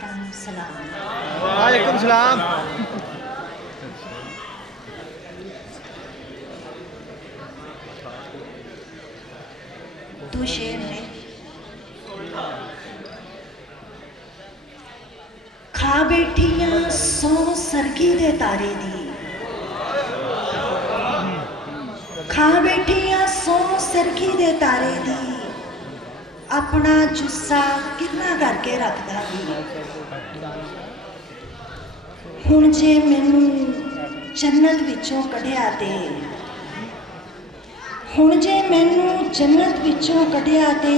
वालेकुम सलाम। वालेकुम सलाम। दो शेर ने खा बैठियां सौ सरगी दे तारे दी, खा बैठियां सौ सरगी दे तारे दी, अपना जुस्सा कितना करके रखदा दी। हुण जे मैनू जन्नत विचों कढ़िया ते, हुण जे मैनू जन्नत विचों कढ़िया ते,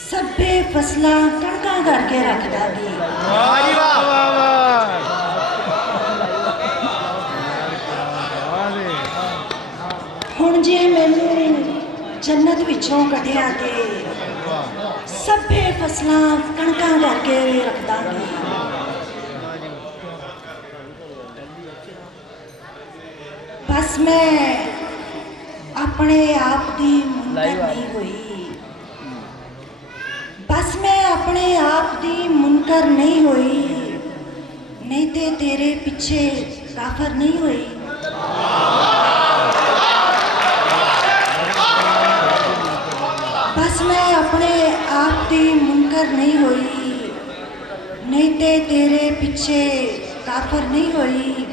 सभे फसलां कणकां करके रखदा दी। हुण जे मैनू जन्नत विचों कढ़िया ते, सभे फसलां कणकां करके रखदा दी। बस मैं अपने आप दी मुनकर नहीं हुई, बस मैं अपने आप दी मुनकर नहीं हुई, नहीं ते तेरे पिछे काफर नहीं हुई। बस मैं अपने आप दी मुनकर नहीं हुई, नहीं ते तेरे पिछे काफर नहीं हुई।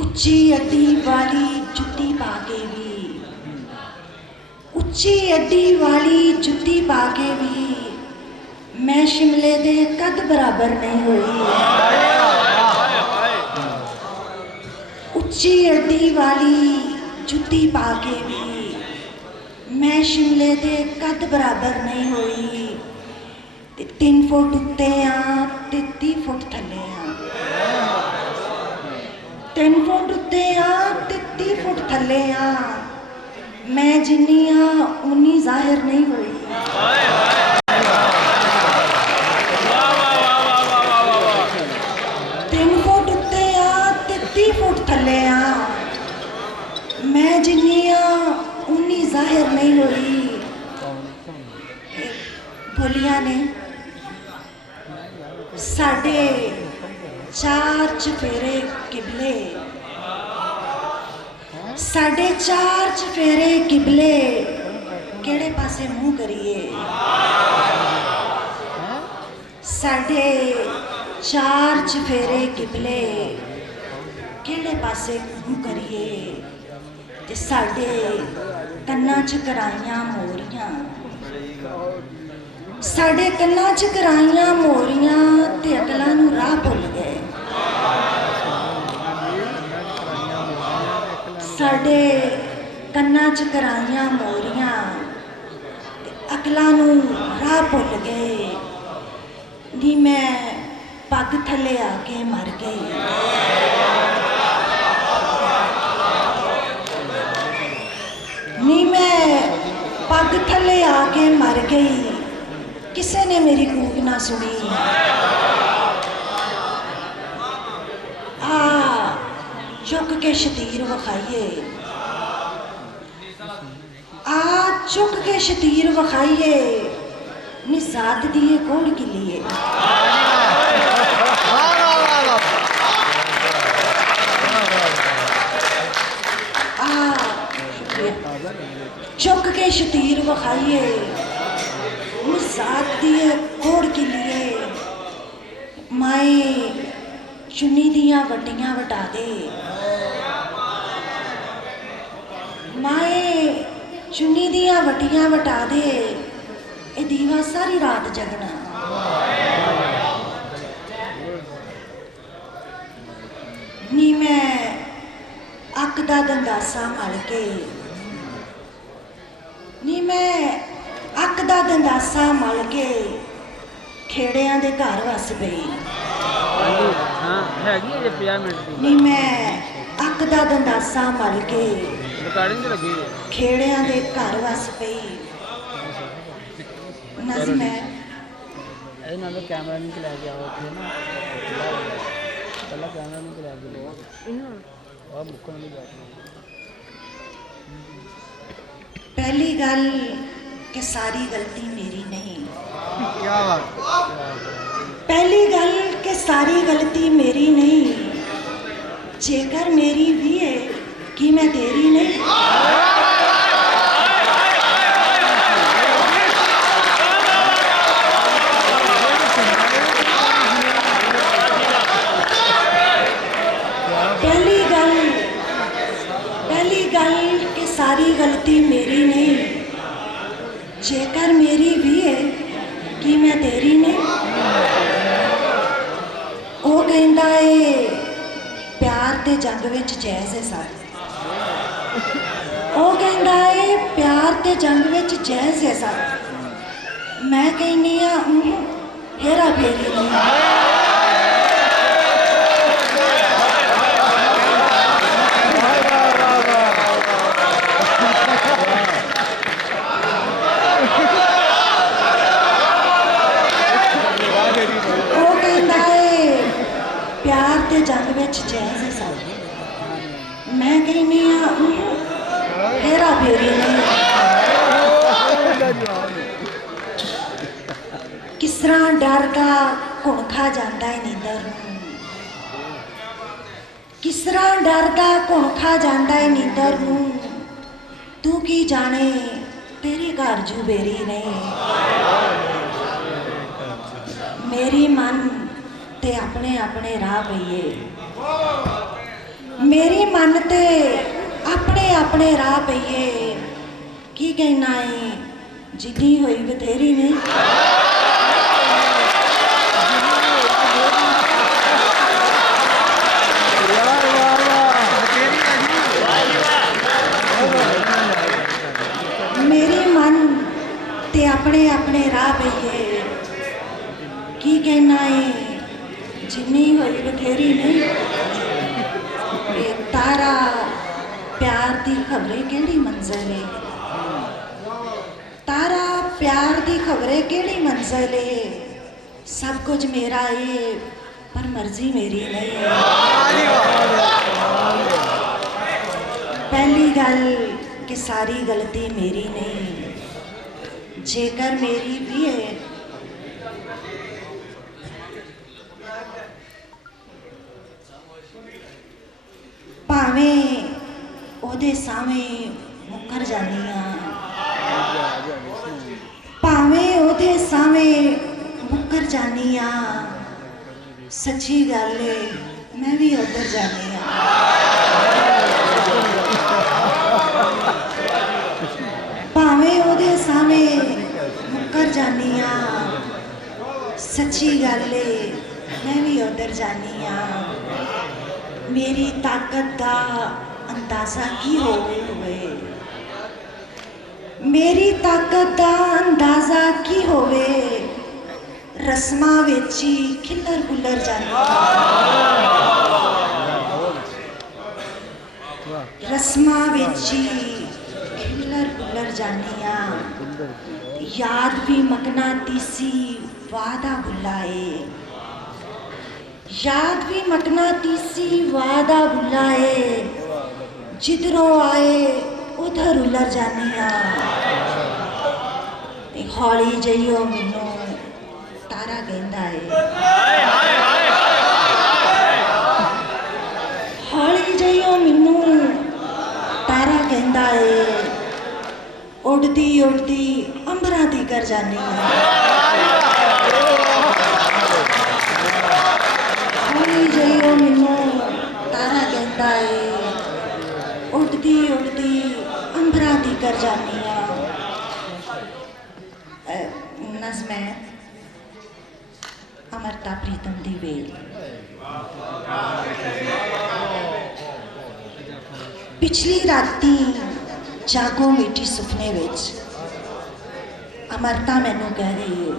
उच्ची अड्डी वाली जुत्ती पा के भी, उच्ची अड्डी वाली जुत्ती पा के भी, मैं शिमले दे कद बराबर नहीं हुई। उच्ची अड्डी वाली जुत्ती पा के भी, मैं शिमले दे कद बराबर नहीं हुई। 3 फुट उत्ते आ ते 30 फुट थले आ, 3 फुट उत्ते आ ते 30 फुट थले आ, मैं जिन्नी आ उन्नी जाहिर नहीं हुई। 3 फुट उत्ते आ ते 30 फुट थले आ, मैं जिन्नी आ उन्नी जाहिर नहीं हुई। बोलिया ने साढ़े 4 चफेरे किबले, साढ़े 4 चफेरे किबले, केड़े पासे मुँह करिए। साढ़े 4 चफेरे किबले, केड़े पासे मुँह करिए। ते साढ़े कन्ना च कराइयां मोरियां, साढ़े कन्ना च कराइयां मोरियां, ते अकलां नूं राह भुल गए। साढ़े कन्ना च कराइयां मोरियां, ते अकलां नूं राह भुल गए। नी मैं पग थले आके मर गई, नी मैं पग थले आके मर गई, किसे ने मेरी कूक ना सुनी। आ चुक के शतीर वखाइए, आ चुक के शतीर वखाइए, नी जात दिए कोल किलिए। चुक के शतीर वखाइए, जात दिए कोड़ के लिए, माए चुन्नी दियां वड्डियां वटा दे, माए चुन्नी दियां वड्डियां वटा दे, ए दीवा सारी रात जगना। नी मैं अक दा दंदासा मल के, नी मैं अक दा दंदासा मल के, खेड़ियां दे घर वस पई। नी मैं अक दा दंदासा मल के, खेड़ियां दे घर वस पई। नज़म है कैमरा नहीं चला गया ना, कैमरा नहीं चला गया। पहली गल कि सारी गलती मेरी नहीं, पहली गल कि सारी गलती मेरी नहीं, जेकर मेरी भी है कि मैं तेरी नहीं। पहली गल कि सारी गलती मेरी नहीं, जेकर मेरी भी है कि मैं तेरी नहीं। ਉਹ ਕਹਿੰਦਾ ਏ प्यार ते जंग विच जैज़ है साथ। ਉਹ ਕਹਿੰਦਾ ਏ प्यार ते जंग विच जैज़ है साथ। मैं कहनी हेरा फेरी नहीं। प्यार ते जंग विच जैज़ है साथ। मैं कहनी हेरा फेरी नहीं। किस तरह डर का घुण खा जाता है नींदर नूं, किस तरह डर का घुण खा जाता है नींदर नूं। तू की जाने तेरे घर जू बेरी नहीं। मेरी मन ते अपने अपने राह पईए, मेरी मन ते अपने अपने राह पईए। की कहना है जिद्दी हुई बथेरी नहीं। मेरी मन ते अपने अपने राह पईए। की कहना है जिन्नी हुई बथेरी नहीं। तारा प्यार दी खबरें केड़ी मंजिल है, तारा प्यार दी खबरें केड़ी मंजिल है। सब कुछ मेरा है पर मर्जी मेरी नहीं है। पहली गल कि सारी गलती मेरी नहीं, जेकर मेरी भी है भावें ओदे सावें मुकर जानी हाँ, भावें ओदे सावें मुकर जानी हाँ। सच्ची गल है मैं भी उधर जानी हाँ। भावें ओदे सावें मुकर जानी हाँ। सच्ची गल है मैं भी उधर जानी हाँ। मेरी ताकत का अंदाजा की होवे, मेरी ताकत का अंदाजा की होवे। रस्मा वेची खिलर बुलर जानी, रस्मा वेची खिलर बुलर जानिया। याद भी मकनातीसी वादा भुलाए, याद भी मकनातीसी वादा भुलाए। जिधरों आए उधर उलर जानिया। हौली जइयो मैनू तारा कहंदा है, हौली जइयो मैनू तारा कहंदा है। उड़दी उड़दी अंबरां दी कर जानिया। हौली जइयो मैनू तारा कहंदा है। उड़दी उड़दी अंबरां दी कर जानिया। नज़्म है अमृता प्रीतम दी वेल। पिछली राती जागो मीठी सुपने विच अमृता मैनू कह रही है।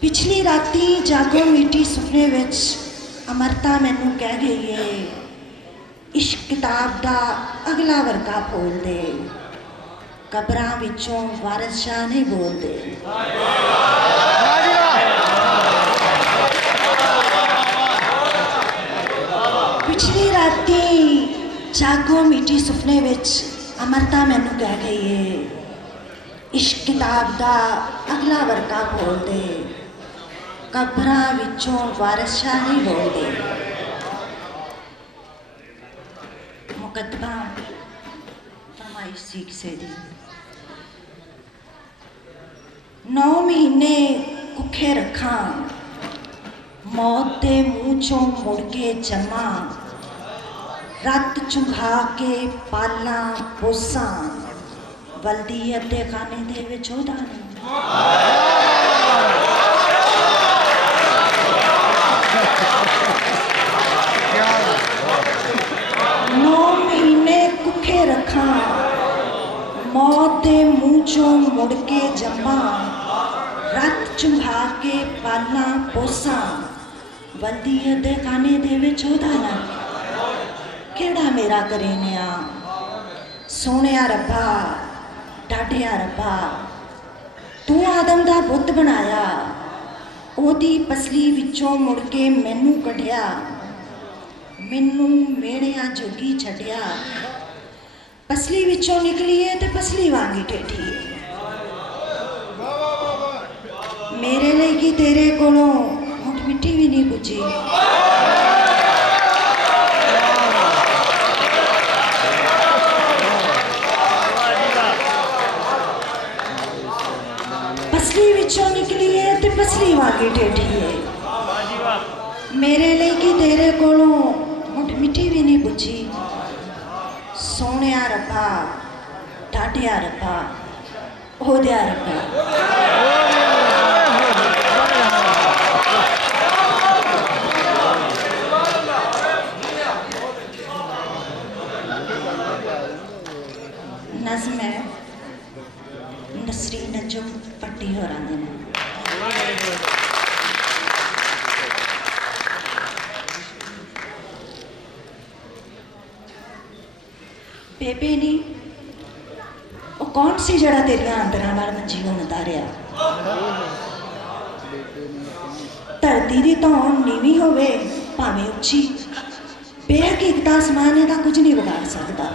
पिछली राती जागो मीठी सुपने विच अमृता मैनू कह गई है। इश्क किताब दा अगला वर्गा खोल दे, कबरां विचों वारिस शाह नहीं बोलते। पिछली राती जागो मीठी सुपने विच अमृता मैनू कह गई है। इश्क किताब दा अगला वर्का बोलदे, कब्रां विचों वारिस शाह नहीं बोलदे। मुकदमा फरमाइश सी किसे दी। 9 महीने कुखे रखा, मौत दे मूँह चों मुड़ के जमा, रत चुंघा के पाला पोसा, बल्दी अद्धे खाने दे विच ओहदा नहीं। 9 महीने कुखे रखा, मौत दे मूँह चों मुड़ के जमा, रत चुंघा के पाला पोसा, बल्दी अद्धे खाने दे विच ओहदा नहीं। केड़ा मेरा करेनिया सोहणिया रब्बा, डाढिया रब्बा, तू आदम दा बुत बनाया, ओदी पसली विचों मुड़ के मैनू कढ़िया, मैनू मेहणिया जोगी छड्डिया। पसली विचों निकली है ते पसली वांगी टेढ़ी है। मेरे लिए कि तेरे कोलों मुठ मिट्टी भी नहीं पुजी। पसली विचों निकली है ते पसली वांगी टेढ़ी है। मेरे लिए कि तेरे कोलों मुठ मिट्टी भी नहीं पुजी। सोहणिया रब्बा, डाढिया रब्बा, ओहदिया रब्बा। नज़्म है नसरी नजम पट्टी होरां दे नाल। बेबे नी वो कौन सी जड़ा तेरिया आंदरां नाल मंजी होण उतारिया। धरती दी धौन नीवी होवे भावें उच्ची, बेहकीकत आसमान इहदा कुछ नहीं बिगाड़ सकदा।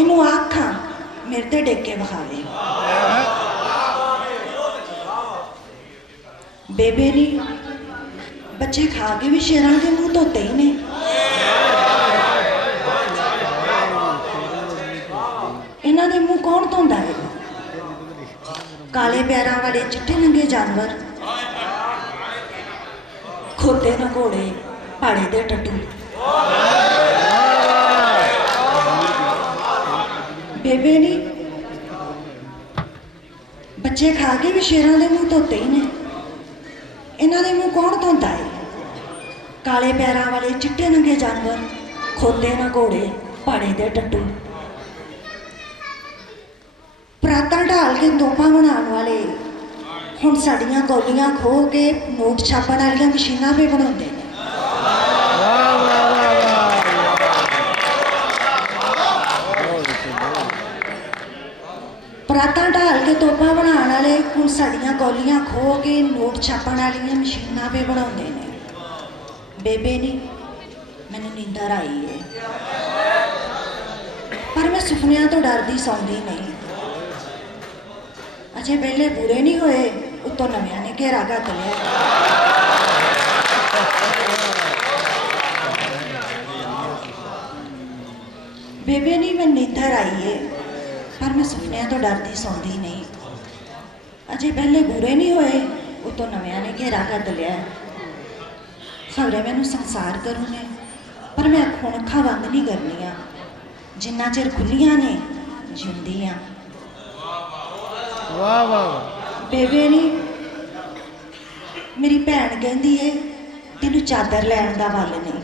इनू आखां मेरे ते डिग के विखावे। बेबे नी बच्चे खा के भी शेरां दे मूँह धोते ही ने। इन्हां दे मूँह कौन धोंदा है? काले पैरां वाले चिट्टे नंगे जानवर, खोते न घोड़े, भाड़े दे टट्टू। बेबे नी बच्चे खा के भी शेरां दे मूँह धोते ही ने। इन्हां दे मूँह कौन धोंदा है? काले पैरां वाले चिट्टे नंगे जानवर, खोते न घोड़े, भाड़े दे टट्टू। परातां ढाल के तोपां बनाउण वाले हुण साडियां कौलियां खो के नोट छापण वालियां मशीनां भी बनाउंदे ने। परातां ढाल के तोपां बनाउण वाले हुण साडियां कौलियां खो के नोट छापण वालियां मशीनां भी बनाउंदे ने। बेबे नी मैनूं नींदर आई है, पर मैं सुपनियां तो डरदी सौंदी नहीं। अजे पहले बुरे नहीं होए, उत्तों नव्या ने घेरा घत लिया। बेबे नी मैं नींदर आई है, पर मैं सुपनियां तो डरदी सौंदी नहीं। अजे पहले बुरे नहीं होए, उत्तों नव्या ने घेरा घत लिया। खबरे मैनू संसार करूँ ने, पर मैं हुण अखां बंद नहीं करनियां। जिन्ना चिर खुलियां ने जिंदी हाँ। वाह वाह। बेबे नी मेरी भैन कहती है तेनू चादर लैण दा वल नहीं।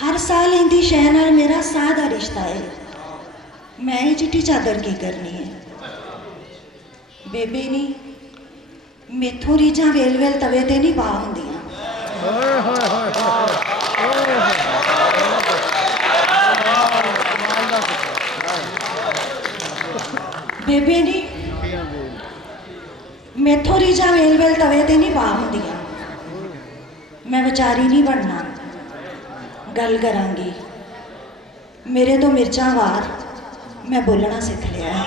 हर साल इंदी शह नाल मेरा साह दा रिश्ता है, मैं ये चिट्टी चादर की करनी है। बेबे नी मेथों रीझां वेल वेल तवे ते नहीं पा हुंदियां। बेबे नी मेथों रीझां वेल वेल तवे ते नहीं पा हुंदियां। मैं विचारी नहीं बनना, गल करांगी। मेरे तो मिर्चां वार, मैं बोलना सीख लिया है।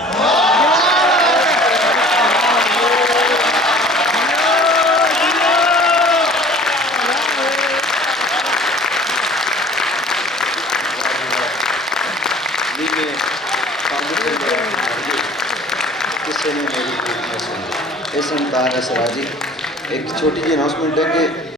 किसी ने मेरी इस अंदाज है सराजी एक छोटी जी अनाउंसमेंट है कि